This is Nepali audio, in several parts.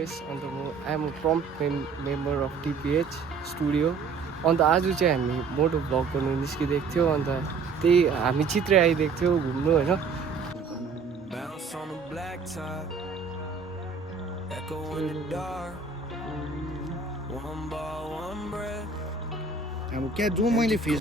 Yogesh and I am prompt member of TPH studio and आज चाहिँ हामी मोटो भ्लग गर्नु निस्किदिएको थियो अन्त त्यही हामी चित्रे आइदिएको थियो घुम्नु होइन अब क्या जो मैले face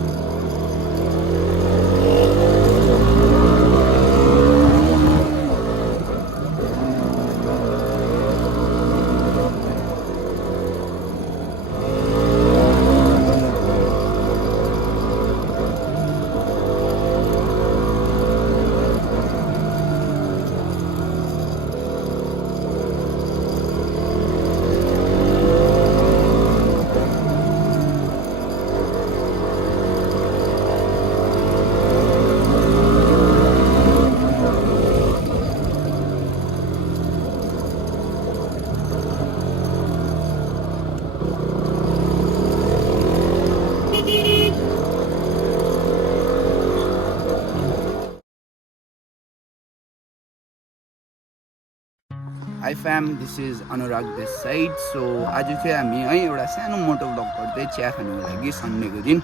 Hi fam, this is Anurag this side. So आज चाहिँ हामी है एउटा सानो मोटो भ्लग गर्दै चिया खानुको लागि सन्डेको दिन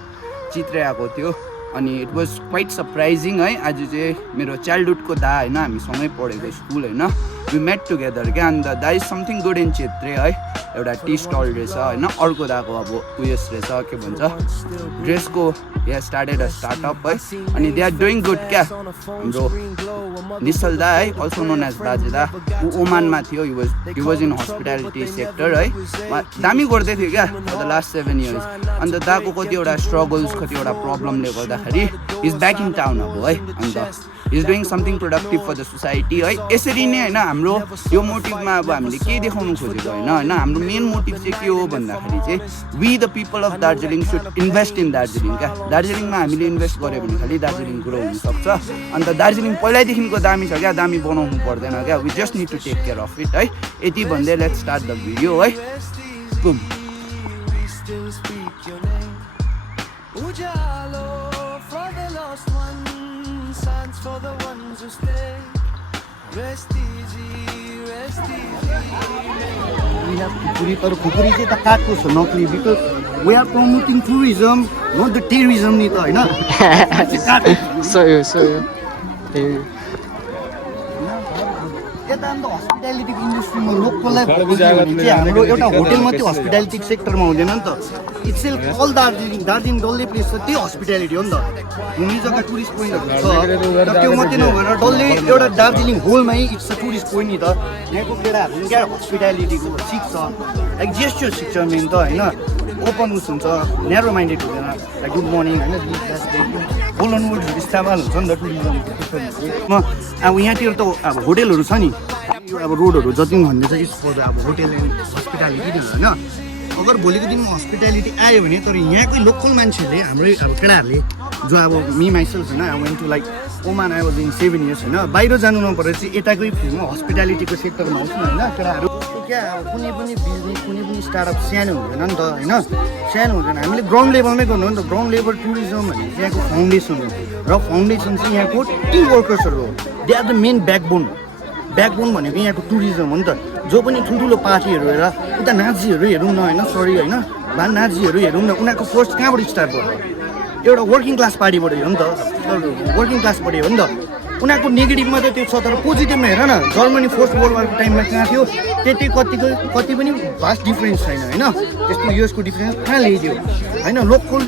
चित्रे आएको थियो अनि इट वाज क्वाइट सरप्राइजिङ है आज चाहिँ मेरो चाइल्डहुडको दा हैन हामी सँगै पढेको स्कुल हैन वी मेट टुगेदर क्या अन्त दा इज समथिङ गुड इन चित्रे है एउटा टी स्टल रहेछ हैन अर्को दाको अब उयस रहेछ के भन्छ ड्रेसको या स्टार्टेड अ स्टार्टअप है अनि दे आर डुइङ गुड क्या हाम्रो निश्चल दा है अल्सो नोन एज दाजु दा ऊ ओमानमा थियो he was in hospitality sector है दामी गर्दै थियो क्या फर द लास्ट 7 इयर्स अन्त दाको कतिवटा स्ट्रगल्स कतिवटा प्रब्लमले गर्दाखेरि इज ब्याक इन टाउन अब है अन्त is doing something productive for the society है यसरी नै होइन हाम्रो यो मोटिभमा अब हामीले केही देखाउनु खोजेको होइन हाम्रो मेन मोटिभ चाहिँ के हो भन्दाखेरि चाहिँ we the people of Darjeeling should invest in Darjeeling क्या दार्जिलिङमा हामीले इन्भेस्ट गऱ्यो भने खालि दार्जिलिङ ग्रो हुनसक्छ अन्त दार्जिलिङ पहिल्यैदेखिको दामी छ क्या दामी बनाउनु पर्दैन क्या we just need to take care of it है यति भन्दै लेट्स स्टार्ट द भिडियो है boom for the ones who stay. Rest easy, rest easy. We have Kupuri, but Kupuri is the kaku so nokli because we are promoting tourism, not the terrorism ni to, na. So यता अन्त हस्पिटालिटीको इन्डस्ट्रीमा लोकललाई हाम्रो एउटा होटल मात्रै हस्पिटालिटी सेक्टरमा हुँदैन नि त इट्स अल दार्जिलिङ डल्लै प्लेस छ त्यही हस्पिटालिटी हो नि त घुम्ने जग्गा टुरिस्ट पोइन्टहरू छ तर त्यो मात्रै नभएर डल्लै एउटा दार्जिलिङ होलमै इट्स अ टुरिस्ट पोइन्ट नि त यहाँको केटाहरू क्या हस्पिटालिटीको सिक्छ लाइक जेस्चर सिक्छ मेन त होइन ओपन उस हुन्छ न्यारो माइन्डेड हुँदैन लाइक गुड मर्निङ होइन बोलन वर्डहरू इस्तेमाल हुन्छ नि त टुरिज्म अब यहाँतिर त अब होटेलहरू छ नि यो अब रोडहरू जति पनि भन्दैछ इट्स फर अब होटेल एन्ड हस्पिटालिटी होइन अगर भोलिको दिनमा हस्पिटालिटी आयो भने तर यहाँकै लोकल मान्छेहरूले हाम्रै अब केटाहरूले जो अब मी माइसेल्फ होइन I went to like Oman I was in 7 years होइन बाहिर जानु नपरेर चाहिँ यताकै फिल्डमा हस्पिटालिटीको सेक्टरमा आउँछ होइन केटाहरू क्या अब कुनै पनि बिजनेस कुनै पनि स्टार्टअप सानो हुँदैन नि त होइन सानो हुँदैन हामीले ग्राउन्ड लेभलमै गर्नु हो नि त ग्राउन्ड लेभल टुरिज्म भने यहाँको फाउन्डेसन हो र फाउन्डेसन चाहिँ यहाँको टिम वर्कर्सहरू हो they are the main backbone भनेको यहाँको टुरिज्म हो नि त जो पनि ठुल्ठुलो पार्टीहरू हेर उता नाजीहरू हेरौँ न होइन सरी होइन नाजीहरू हेरौँ न उनीहरूको फर्स्ट कहाँबाट स्टार्ट भयो एउटा वर्किङ क्लास पार्टीबाट हो नि त वर्किङ क्लासबाट हो नि त उनीहरूको नेगेटिभमा त त्यो छ तर पोजिटिभमा हेर न जर्मनी फर्स्ट वर्ल्ड वारको टाइममा कहाँ थियो त्यति कति पनि भास्ट डिफ्रेन्स छैन होइन त्यस्तो युएसको डिफ्रेन्स कहाँ ल्याइदियो होइन local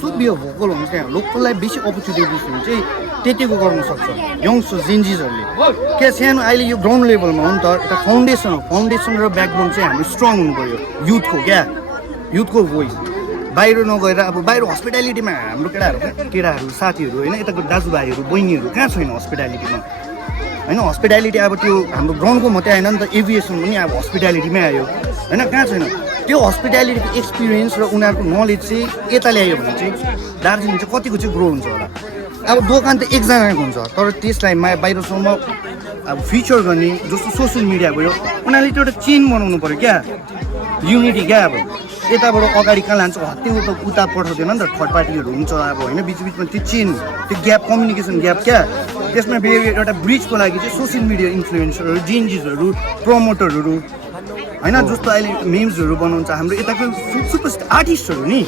should be a vocal हुन्छ त्यहाँ लोकललाई बेसी अपर्च्युनिटिज हुन्छ चाहिँ त्यतिको गर्नु सक्छ यङ्स्टर्स जेन्जिसहरूले क्या सानो अहिले यो ग्राउन्ड लेभलमा हो नि त एउटा फाउन्डेसन हो फाउन्डेसन र ब्याकबोन चाहिँ हामी स्ट्रङ हुनु पऱ्यो युथको भोइस बाहिर नगएर अब बाहिर हस्पिटालिटीमा हाम्रो केटाहरू साथीहरू होइन यताको दाजुभाइहरू बहिनीहरू कहाँ छैन हस्पिटालिटीमा होइन हस्पिटालिटी अब त्यो हाम्रो ग्राउन्डको मात्रै आएन नि त एभिएसन पनि अब हस्पिटालिटीमै आयो होइन कहाँ छैन त्यो हस्पिटालिटीको एक्सपिरियन्स र उनीहरूको नलेज चाहिँ यता ल्यायो भने चाहिँ दार्जिलिङ चाहिँ कतिको चाहिँ ग्रो हुन्छ होला अब दोकान त एकजनाको हुन्छ तर त्यसलाई बाहिरसम्म अब फिचर गर्ने जस्तो सोसियल मिडिया भयो उनीहरूले त्यो एउटा चेन बनाउनु पऱ्यो क्या युनिटी क्या अब यताबाट अगाडि कहाँ लान्छ हत्या उता पठाउँदैन नि त थर्ड पार्टीहरू हुन्छ अब होइन बिचमा त्यो चेन त्यो ग्याप कम्युनिकेसन ग्याप क्या त्यसमा एउटा ब्रिजको लागि चाहिँ सोसियल मिडिया इन्फ्लुएन्सरहरू जेन्जिसहरू प्रमोटरहरू होइन जस्तो अहिले मिम्सहरू बनाउँछ हाम्रो यताको सुपर आर्टिस्टहरू नि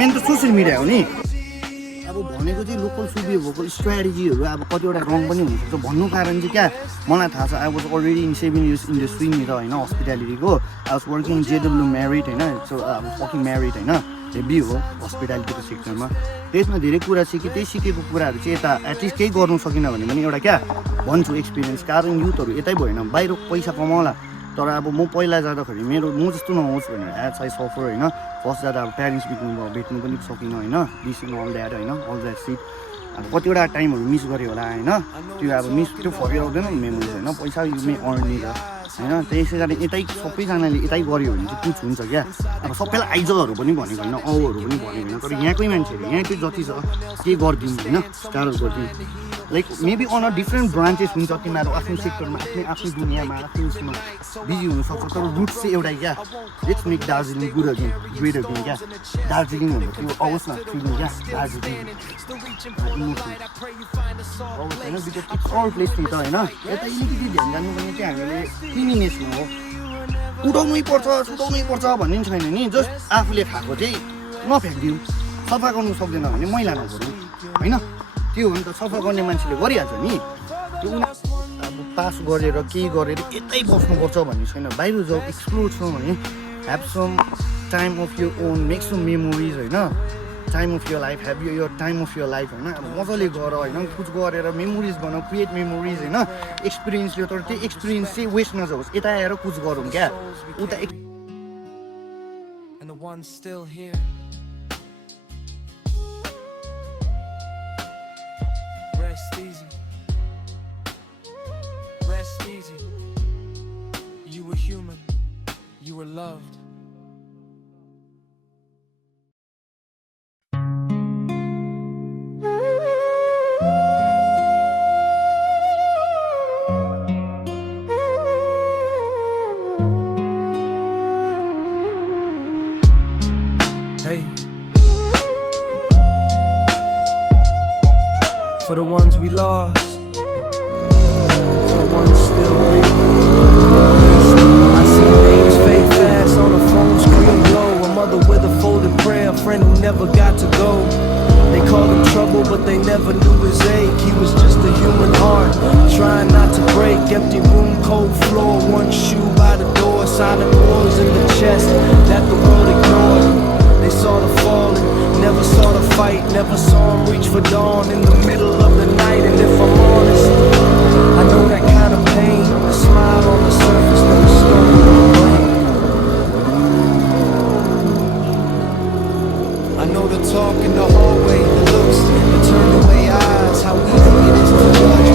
मेन त सोसियल मिडिया हो नि अब भनेको चाहिँ लोकल सुबियो भएको स्ट्राटेजीहरू अब कतिवटा रङ पनि हुनसक्छ भन्नु कारण चाहिँ क्या मलाई थाहा छ I was already in 7 years इन्डस्ट्रीनिर होइन हस्पिटालिटीको I was working JW married होइन सो अब फकिङ म्यारिड होइन हेभी हो हस्पिटालिटीको सेक्टरमा त्यसमा धेरै कुरा सिकेँ त्यही सिकेको कुराहरू चाहिँ यता एटलिस्ट केही गर्नु सकिनँ भने पनि एउटा क्या भन्छु एक्सपिरियन्स कारण युथहरू यतै भएन बाहिर पैसा कमाउला तर अब म पहिला जाँदाखेरि म जस्तो नहोस् भनेर एज आई सफर होइन फर्स्ट जाँदा अब प्यारेन्ट्स भेट्नु पनि सकिनँ होइन दिस इन अल द्याट होइन अल द्याट सिट अब कतिवटा टाइमहरू मिस गऱ्यो होला होइन त्यो अब मिस त्यो फर्केर आउँदैन मेमोरिज होइन पैसा यु मे अर्न नि त होइन त्यसै कारण यतै सबैजनाले यतै गऱ्यो भने चाहिँ कुछ हुन्छ क्या अब सबैलाई आइजहरू पनि भनेको होइन औहरू पनि भनेको होइन तर यहाँकै मान्छेहरू यहाँकै जति छ के गरिदिनु होइन स्टारहरू गरिदिनु like maybe on a different branches हुन्छ तिमीहरू आफ्नो सेक्टरमा आफ्नै दुनियाँमा आफ्नै उसमा बिजी हुनसक्छ तर रुट चाहिँ एउटै क्या let's make Darjeeling good again great again क्या दार्जिलिङ भनेको त्यो आओस् न फिलिङ क्या दार्जिलिङ होइन बिकज इट्स अल प्लेस नि त होइन यता अलिकति ध्यान जानुपर्ने चाहिँ हामीले क्लिनिनेसमा हो उठाउनै पर्छ भन्ने छैन नि जस्ट आफूले खाएको चाहिँ नफ्याँकिदिउँ सफा गर्नु सक्दैन भने मैला नगरौँ होइन त्यो हो नि त सफा गर्ने मान्छेले गरिहाल्छ नि त्यो अब पास गरेर केही गरेर यतै बस्नुपर्छ भन्ने छैन बाहिर जाऊ एक्सप्लोर छ भने have some time of your own make some memories होइन time of your life have your time of your life होइन अब मजाले गर होइन कुछ गरेर मेमोरिज बनाऊ क्रिएट मेमोरिज होइन एक्सपिरियन्स लियो तर त्यो एक्सपिरियन्स चाहिँ वेस्ट नजाओस् यता आएर कुछ गरौँ क्या उता Rest easy. Rest easy. You were human. You were loved. Hey. For the ones we lost, for the ones still breathing. I see names fade fast on a phone screen glow. A mother with a folded prayer, a friend who never got to go. They called him trouble, but they never knew his ache. He was just a human heart, trying not to break. Empty room, cold floor, one shoe by the door. Silent wars in the chest that the world ignored. They saw the falling, never saw the fight. Never saw him reach for dawn in the middle of the night. And if I'm honest, I know that kind of pain. The smile on the surface never stole the brain. I know the talk in the hallway, the looks, the turned away eyes. How easy it is to judge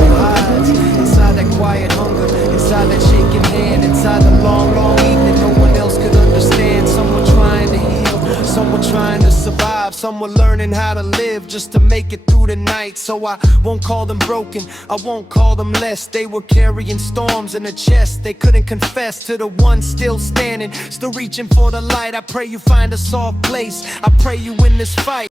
when hides inside that quiet hunger, inside that shaking hand, inside the long, long evening. No one else could understand. Someone trying to heal, someone trying to survive, someone learning how to live just to make it through the night. So I won't call them broken, I won't call them less. They were carrying storms in their chest. They couldn't confess to the one still standing, still reaching for the light. I pray you find a soft place, I pray you win this fight.